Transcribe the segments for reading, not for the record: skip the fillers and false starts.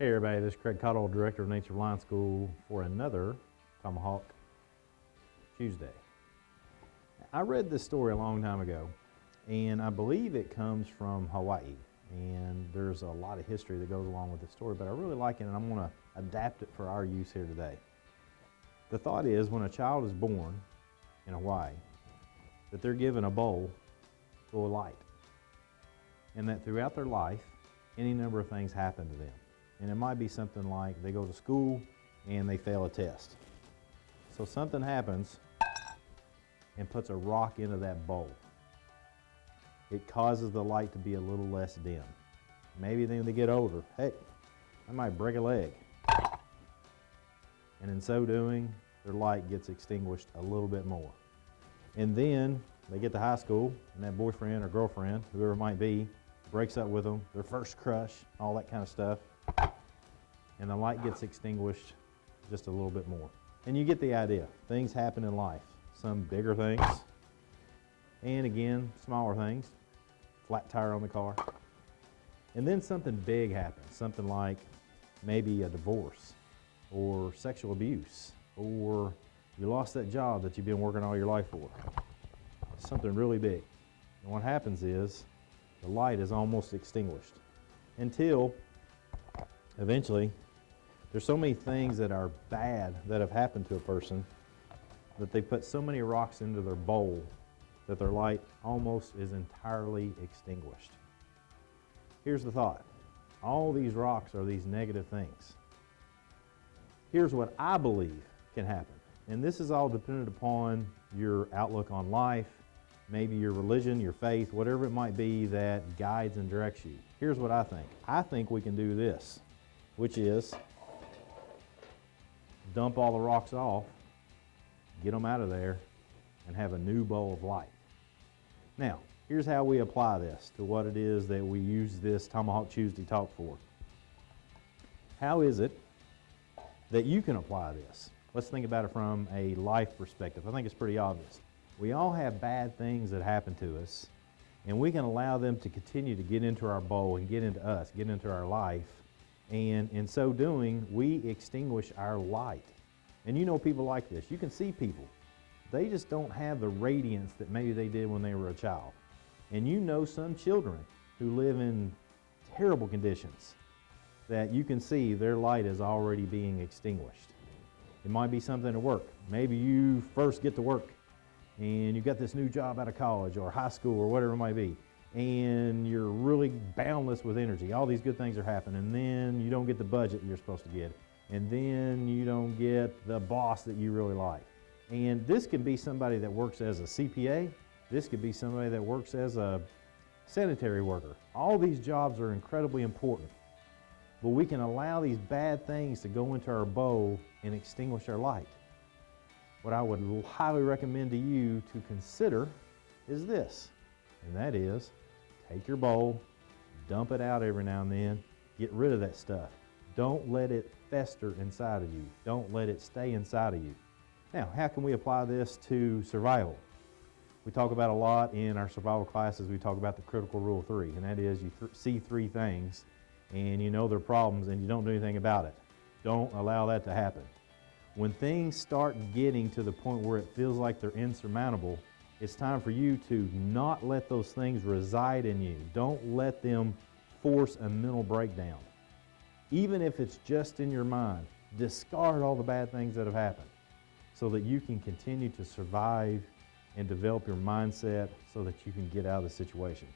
Hey everybody, this is Craig Cottle, Director of Nature Blind School for another Tomahawk Tuesday. I read this story a long time ago, and I believe it comes from Hawaii, and there's a lot of history that goes along with the story, but I really like it and I'm going to adapt it for our use here today. The thought is when a child is born in Hawaii, that they're given a bowl full of light, and that throughout their life, any number of things happen to them. And it might be something like they go to school and they fail a test. So something happens and puts a rock into that bowl. It causes the light to be a little less dim. Maybe then they get older, hey, I might break a leg. And in so doing, their light gets extinguished a little bit more. And then they get to high school and that boyfriend or girlfriend, whoever it might be, breaks up with them, their first crush, all that kind of stuff. And the light gets extinguished just a little bit more. And you get the idea. Things happen in life. Some bigger things, and again, smaller things. Flat tire on the car. And then something big happens. Something like maybe a divorce, or sexual abuse, or you lost that job that you've been working all your life for. Something really big. And what happens is the light is almost extinguished until eventually there's so many things that are bad that have happened to a person that they put so many rocks into their bowl that their light almost is entirely extinguished. Here's the thought. All these rocks are these negative things. Here's what I believe can happen. And this is all dependent upon your outlook on life, maybe your religion, your faith, whatever it might be that guides and directs you. Here's what I think. I think we can do this, which is dump all the rocks off, get them out of there, and have a new bowl of light. Now, here's how we apply this to what it is that we use this Tomahawk Tuesday talk for. How is it that you can apply this? Let's think about it from a life perspective. I think it's pretty obvious. We all have bad things that happen to us, and we can allow them to continue to get into our bowl and get into us, get into our life. And in so doing, we extinguish our light. And you know people like this. You can see people. They just don't have the radiance that maybe they did when they were a child. And you know some children who live in terrible conditions that you can see their light is already being extinguished. It might be something at work. Maybe you first get to work and you got this new job out of college or high school or whatever it might be, and you're really boundless with energy. All these good things are happening, and then you don't get the budget you're supposed to get, and then you don't get the boss that you really like. And this can be somebody that works as a CPA. This could be somebody that works as a sanitary worker. All these jobs are incredibly important, but we can allow these bad things to go into our bowl and extinguish our light. What I would highly recommend to you to consider is this, and that is take your bowl, dump it out every now and then, get rid of that stuff. Don't let it fester inside of you. Don't let it stay inside of you. Now, how can we apply this to survival? We talk about a lot in our survival classes, we talk about the critical rule 3, and that is you see 3 things and you know they're problems and you don't do anything about it. Don't allow that to happen. When things start getting to the point where it feels like they're insurmountable, it's time for you to not let those things reside in you. Don't let them force a mental breakdown. Even if it's just in your mind, discard all the bad things that have happened so that you can continue to survive and develop your mindset so that you can get out of the situation.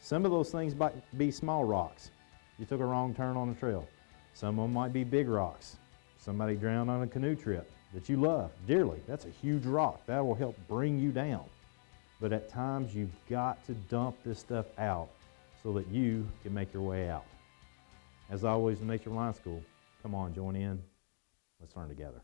Some of those things might be small rocks. You took a wrong turn on the trail. Some of them might be big rocks. Somebody drowned on a canoe trip that you love dearly. That's a huge rock. That will help bring you down. But at times you've got to dump this stuff out so that you can make your way out. As always in Nature Blind School, come on, join in. Let's learn together.